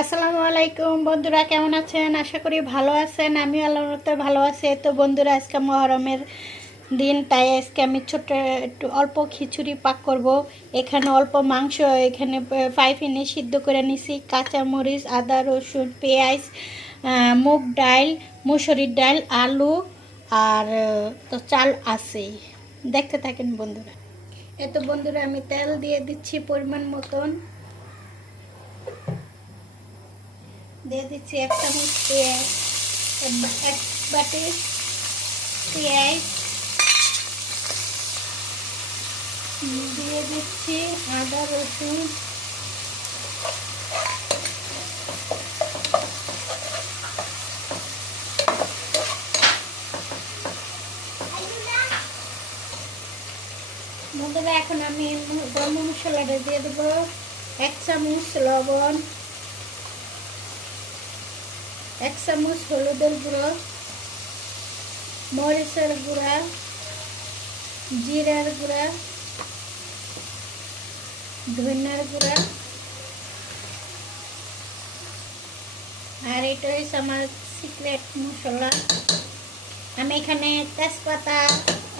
আসসালামু আলাইকুম, বন্ধুরা কেমন আছেন? আশা করি ভালো আছেন। আমি আল্লাহতে ভালো আছি। তো বন্ধুরা, আজকে মহরমের দিন, তাই আজকে আমি ছোট্ট একটু অল্প খিচুড়ি পাক করব। এখানে অল্প মাংস, এখানে ফাইভ ইনে সিদ্ধ করে নিছি। কাঁচামরিচ, আদা, রসুন, পেঁয়াজ মুগ ডাল, মুসুরির ডাল, আলু আর তো চাল আছে। দেখতে থাকেন বন্ধুরা। এত বন্ধুরা, আমি তেল দিয়ে দিচ্ছি পরিমাণ মতন। দিয়ে দিচ্ছি এক চামচ পেঁয়াজ এক বাটি পেঁয়াজ। দিয়ে দিচ্ছি আদা, রসুন। বন্ধুরা, এখন আমি গরম মশলাটা দিয়ে দেবো। এক চামচ লবণ। এক চামচ হলুদের গুঁড়ো, মরিচের গুঁড়া, জিরার গুঁড়া ধনিয়ার গুঁড়া। আর এটা হচ্ছে আমার সিক্রেট মশলা। আমি এখানে তেজপাতা,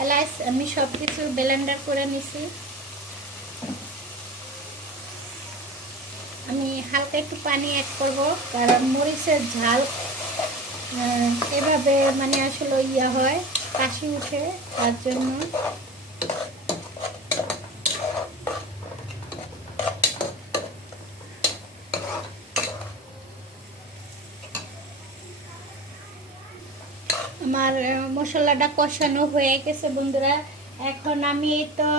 এলাচ, আমি সব কিছু ব্লেন্ডার করে নিছি। আমি হালকা একটু পানি অ্যাড করব, কারণ মরিচের ঝাল এভাবে মানে আসলে ইয়া হয়, কাশি উঠে, তার জন্য। আমার মশলাটা কষানো হয়ে গেছে, বন্ধুরা। এখন আমি তো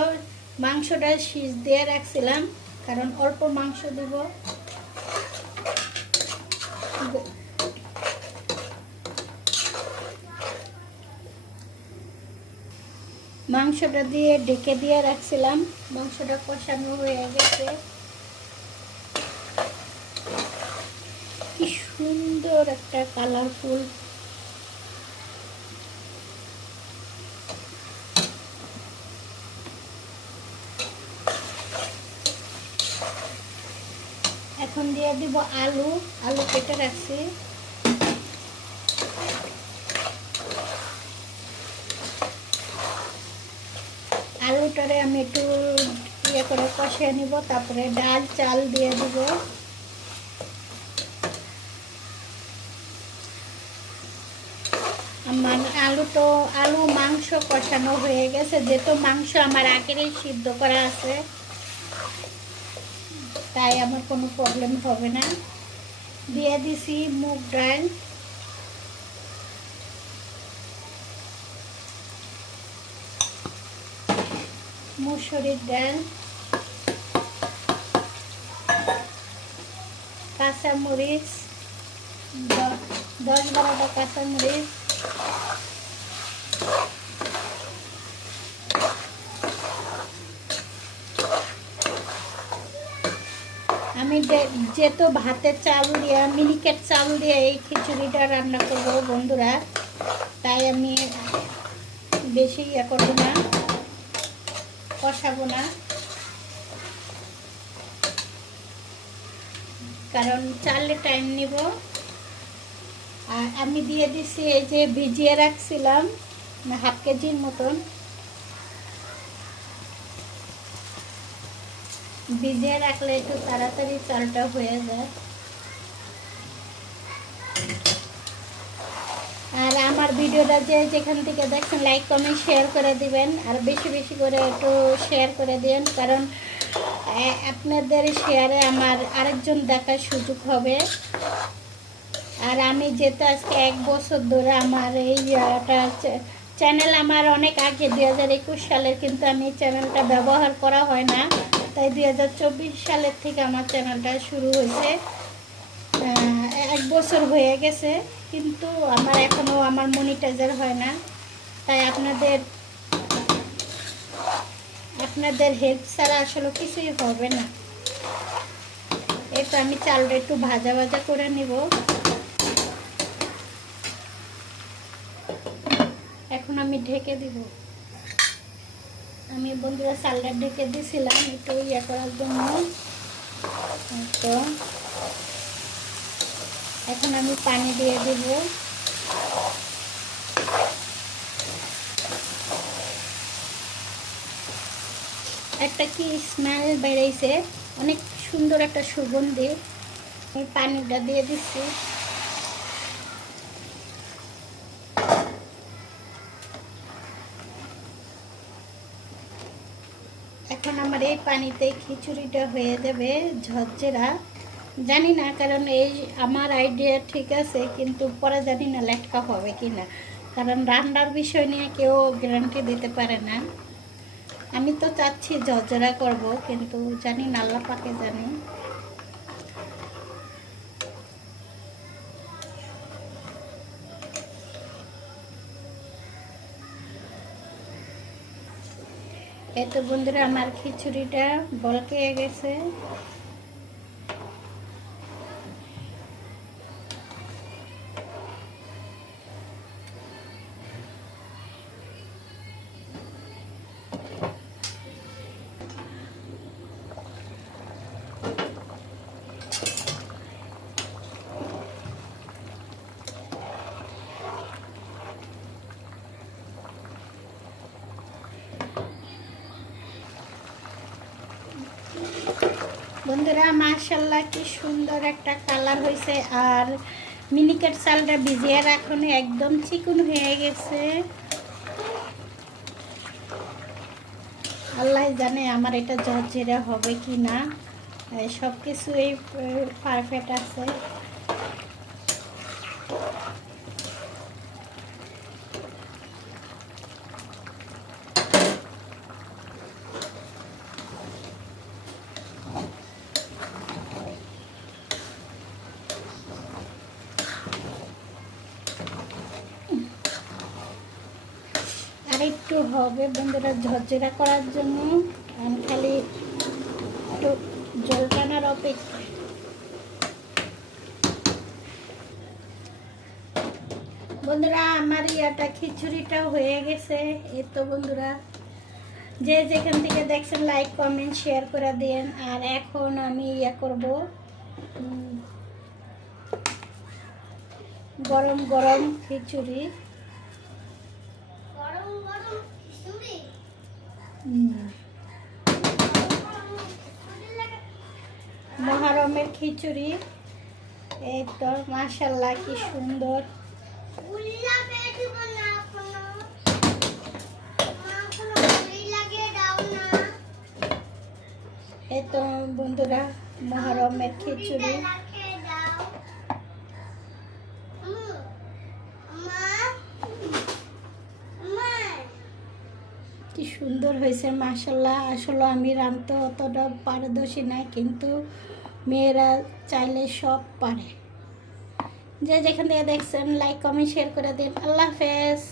মাংসটা সিজ দিয়ে রাখছিলাম। কারণ অল্প মাংস দিব। মাংসটা দিয়ে ঢেকে দিয়ে রাখছিলাম। মাংসটা কষানো হয়ে গেছে। কি সুন্দর একটা কালারফুল এখন দিয়ে দিব আলু আলু কেটে রাখছি। আলুটারে আমি একটু ইয়ে করে কষিয়ে নিব, তারপরে ডাল, চাল দিয়ে দিব। আমার আলু তো, আলু মাংস কষানো হয়ে গেছে, যেহেতু মাংস আমার আগেরই সিদ্ধ করা আছে। তাই আমার কোনো প্রবলেম হবে না। দিয়ে দিছি মুগ ডাল। মুসুরির ডাল। কাঁচামরিচ। দশ বারোটা কাঁচামরিচ। আমি যেহেতু ভাতের চাল দিয়ে, মিনিকেট চাল দিয়ে এই খিচুড়িটা রান্না করব বন্ধুরা, তাই আমি বেশি ইয়ে করব না, কষাবো না। কারণ চালে টাইম নিব। আর আমি দিয়ে দিছি এই যে ভিজিয়ে রাখছিলাম হাফ কেজির মতন। ভিজিয়ে রাখলে একটু তাড়াতাড়ি চালটা হয়ে যায়। আর আমার ভিডিওটা যে যেখান থেকে দেখছেন লাইক কমেন্ট শেয়ার করে দিবেন। আর বেশি বেশি করে একটু শেয়ার করে দিবেন কারণ আপনাদের শেয়ারে আমার আরেকজন দেখার সুযোগ হবে। আর আমি যেহেতু আজকে এক বছর ধরে আমার এই চ্যানেল আমার অনেক আগে একুশ সালের, কিন্তু আমি চ্যানেলটা ব্যবহার করা হয় না। তাই দুই হাজার চব্বিশ সালের থেকে আমার চ্যানেলটা শুরু হয়েছে। এক বছর হয়ে গেছে, কিন্তু আমার এখনও আমার মনিটাইজার হয় না। তাই আপনাদের আপনাদের হেল্প ছাড়া আসলে কিছুই হবে না। তো আমি চালটা একটু ভাজা ভাজা করে নিব। এখন আমি ঢেকে দিব। আমি বন্ধুরা চালটা ঢেকে দিয়েছিলাম একটু ইয়ে করার জন্য। তো এখন আমি পানি দিয়ে দিব। একটা কি স্মেল বেড়েছে? অনেক সুন্দর একটা সুগন্ধি। আমি পানিটা দিয়ে দিচ্ছি এখন আমার এই পানিতে খিচুড়িটা হয়ে যাবে ঝরঝেরা। জানি না, কারণ এই আমার আইডিয়া ঠিক আছে, কিন্তু পরে জানি না লেটকা হবে কি না কারণ রান্নার বিষয় নিয়ে কেউ গ্যারান্টি দিতে পারে না। আমি তো চাচ্ছি ঝরঝরা করব, কিন্তু জানি না, আল্লাহ পাকে জানি। এই তো বন্ধুরা আমার খিচুড়িটা বলকে গেছে। বন্ধুরা মাশাল্লাহ কি সুন্দর একটা কালার হয়েছে আর মিনিকেট চালটা ভিজিয়ে রাখুন, একদম চিকুন হয়ে গেছে। আল্লাহ জানে আমার এটা জর্জেরা হবে কি না সব কিছুই পারফেক্ট আছে। আর একটু হবে বন্ধুরা ঝরঝরা করার জন্য। আমি খালি একটু জল টানার অপেক্ষা। বন্ধুরা, আমার ইয়াটা খিচুড়িটাও হয়ে গেছে। এই তো বন্ধুরা, যে যেখান থেকে দেখছেন লাইক কমেন্ট শেয়ার করে দিন আর এখন আমি ইয়া করব। গরম গরম খিচুড়ি গরম গরম খিচুড়ি হুম গরম খিচুড়ি লাগে মহারমের খিচুড়ি। এই তো মাশাল্লাহ কি সুন্দর। এই তো বন্ধুরা মহারমের খিচুড়ি সুন্দর হয়েছে মাসাল্লাহ আসলে আমি রাঁধতে অতটা পারদর্শী নাই, কিন্তু মেয়েরা চাইলে সব পারে। যে যেখান থেকে দেখছেন লাইক কমেন্ট শেয়ার করে দিন। আল্লাহ হাফেজ।